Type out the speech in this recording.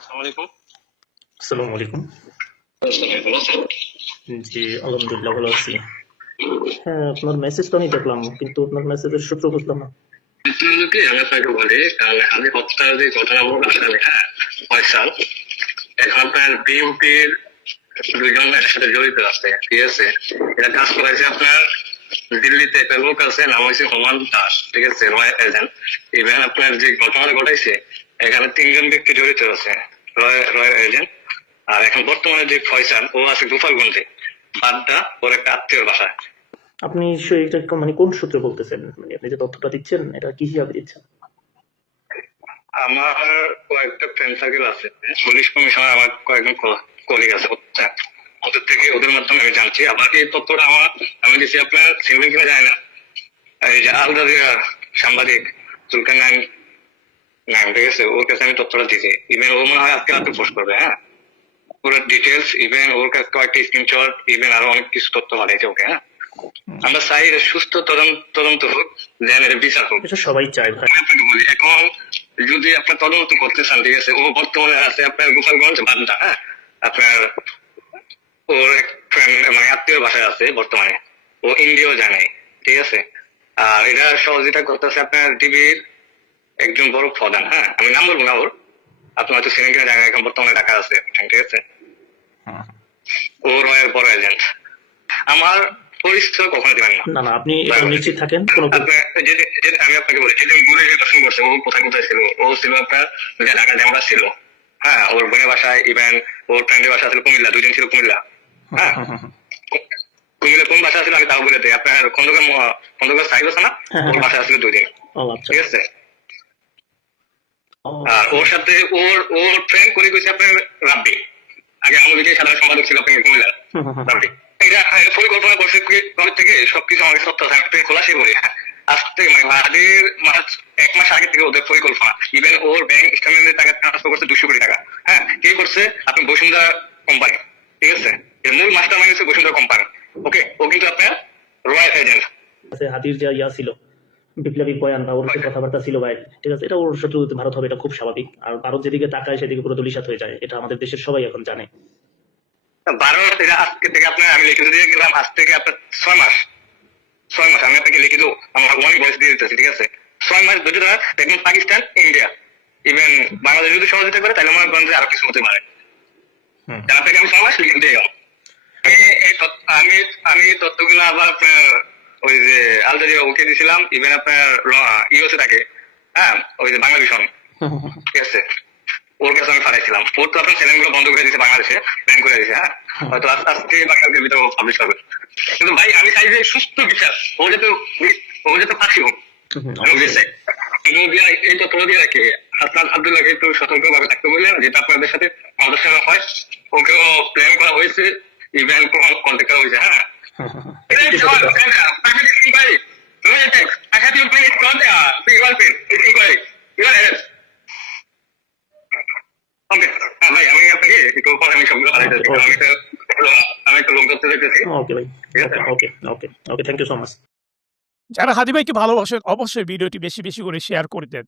আসসালামু আলাইকুম। আসসালামু আলাইকুম। জি, আলহামদুলিল্লাহ ভালো আছি। হ্যাঁ, আপনার মেসেজ তো আমি দেখলাম, কিন্তু আপনার মেসেজের সূত্র বুঝলাম না। কি আমি আপনাকে বলি, কারণ আমি হত্যা যে ঘটনা বলবো আসলে হ্যাঁ ফয়সাল এখন আপনার বিএনপির দুইজন এর সাথে জড়িত আছে, ঠিক আছে। এটা কাজ করেছে আপনার দিল্লিতে একটা লোক আছে, নাম হয়েছে হুমান দাস, ঠিক আছে, রয় এজেন্ট। ইভেন আপনার যে ঘটনা ঘটাইছে এখানে তিনজন ব্যক্তি জড়িত আছে, রয় এজেন্ট। আর এখন বর্তমানে যে ফয়সাল ও আছে গোপালগঞ্জে, বাড্ডা ওর একটা আত্মীয় বাসায়। আপনি এটা মানে কোন সূত্রে বলতেছেন? মানে আপনি যে তথ্যটা দিচ্ছেন এটা কি হিসাবে দিচ্ছেন? আমার কয়েকটা ফ্রেন্ড সার্কেল আছে, পুলিশ কমিশনার আমার কয়েকজন কলিগ আছে, বুঝছেন? ওদের থেকে ওদের মাধ্যমে আমি জানছি। আবার এই তথ্যটা আমি দিচ্ছি আপনার সিভিল কিনা যায় না, এই যে আল জাজিরা সাংবাদিক জুলকার নাইম, ঠিক আছে, ওর কাছে আমি তথ্যটা দিচ্ছি। ইভেন ও মনে হয় আজকে রাতে পোস্ট করবে, হ্যাঁ, পুরো ডিটেলস। ইভেন ওর কাছে কয়েকটা স্ক্রিনশট, ইভেন আরো অনেক কিছু তথ্য পাঠাইছে ওকে। হ্যাঁ, আমরা চাই এটা সুস্থ তদন্ত হোক, দেন এটা বিচার হোক, এটা সবাই চায় ভাই। আপনাকে বলি এখন যদি আপনার তদন্ত করতে চান, ঠিক আছে, ও বর্তমানে আছে আপনার গোপালগঞ্জ বাড্ডা, হ্যাঁ, আপনার ওর এক ফ্রেন্ড মানে আত্মীয় বাসায় আছে বর্তমানে, ও ইন্ডিয়াও জানে, ঠিক আছে। আর এটা সহযোগিতা করতেছে আপনার টিভির একজন বড় প্রধান, হ্যাঁ, আমি নাম বলবো না ওর, আপনি হয়তো সিনেমা কিনা জায়গা, এখন বর্তমানে ঢাকা আছে, ঠিক আছে। ও রয়ের বড় এজেন্ট। আমার পরিচয় কখনো দিবেন না। না না, আপনি এটা নিশ্চিত থাকেন। আমি আপনাকে বলি, যেদিন গুলি দর্শন করছে ও কোথায় কোথায় ছিল, ও ছিল আপনার যে ঢাকা ড্যামরা ছিল, হ্যাঁ, ওর বোনের বাসায়, ইভেন ওর ফ্রেন্ডের বাসা ছিল কুমিল্লা, দুই দিন ছিল কুমিল্লা, হ্যাঁ। কুমিল্লা কোন বাসা ছিল আমি তাও বলে দিই, আপনার খন্দকার সাহিব আছে না, ওর বাসা ছিল 2 দিন, ঠিক আছে। আর ওর সাথে ওর ফ্রেন্ড করে গেছে আপনার রাব্বি, আগে আমাদের যে সাধারণ সম্পাদক ছিল আপনার কুমিল্লার রাব্বি। এটা পরিকল্পনা করছে কবে থেকে সবকিছু আমাকে সত্য খোলাসই করি, হ্যাঁ। আজ থেকে মানে 1 মাস আগে থেকে ওদের পরিকল্পনা। ইভেন ওর ব্যাংক স্টেটমেন্টে টাকা ট্রান্সফার করছে 200 কোটি টাকা, হ্যাঁ। কে করছে? আপনি বসুন্ধরা কোম্পানি, ঠিক আছে। এর মূল মাস্টার মাইন্ড হচ্ছে বসুন্ধরা কোম্পানি, ওকে। ও কিন্তু আপনার রয়্যাল এজেন্ট। হাদির যে ইয়া ছিল, বিপ্লবী বয়ান বা ওর যে কথাবার্তা ছিল ভাই, ঠিক আছে, এটা ওর শত্রুতে ভারত হবে, এটা খুব স্বাভাবিক। আর ভারত যেদিকে তাকায় সেদিকে পুরো ধূলিসাৎ হয়ে যায়, এটা আমাদের দেশের সবাই এখন জানে। ভারত এটা আজকে থেকে আপনার আমি লিখে দিয়ে গেলাম, আজ থেকে আপনার 6 মাস আমি আপনাকে লিখে দেবো, আমার অনেক বয়স দিয়ে দিতেছি, ঠিক আছে। 6 মাস যদি দেখবেন পাকিস্তান, ইন্ডিয়া, ইভেন বাংলাদেশ যদি সহযোগিতা করে তাহলে মনে করেন যে আরো কিছু হতে পারে। আপনাকে আমি 6 মাস লিখে দিয়ে গেলাম। আমি তথ্যগুলো আবার আপনার ওই যে আল জাজিরা ওকে দিয়েছিলাম, ইভেন আপনার ইউএসএ থাকে, হ্যাঁ, ওই যে বাংলা ভীষণ, ঠিক আছে, ওর কাছে আমি পাঠাইছিলাম। ওর তো আপনার চ্যানেলগুলো বন্ধ করে দিয়েছে, বাংলাদেশে ব্যান করে দিয়েছে, হ্যাঁ। হয়তো আজকে বাংলাদেশের ভিতরে পাবলিশ করবে। কিন্তু ভাই আমি চাই যে সুস্থ বিচার, ও যাতে ফাঁসি হোক। এই তথ্য দিয়ে রাখে হাসনাত আব্দুল্লাহকে একটু সতর্ক ভাবে থাকতে বললেন, যেটা আপনাদের সাথে আলোচনা হয়, ওকেও প্ল্যান করা হয়েছে, ইভেন কন্ট্যাক্ট করা হয়েছে, হ্যাঁ। ভাই আমি আপনাকে একটু পরে আমি সবগুলো আমি একটা লোক ধরতে দেখতেছি। ওকে ভাই, ওকে ওকে ওকে, থ্যাংক ইউ সো মাচ। যারা হাদি ভাইকে ভালোবাসেন অবশ্যই ভিডিওটি বেশি বেশি করে শেয়ার করে দেন।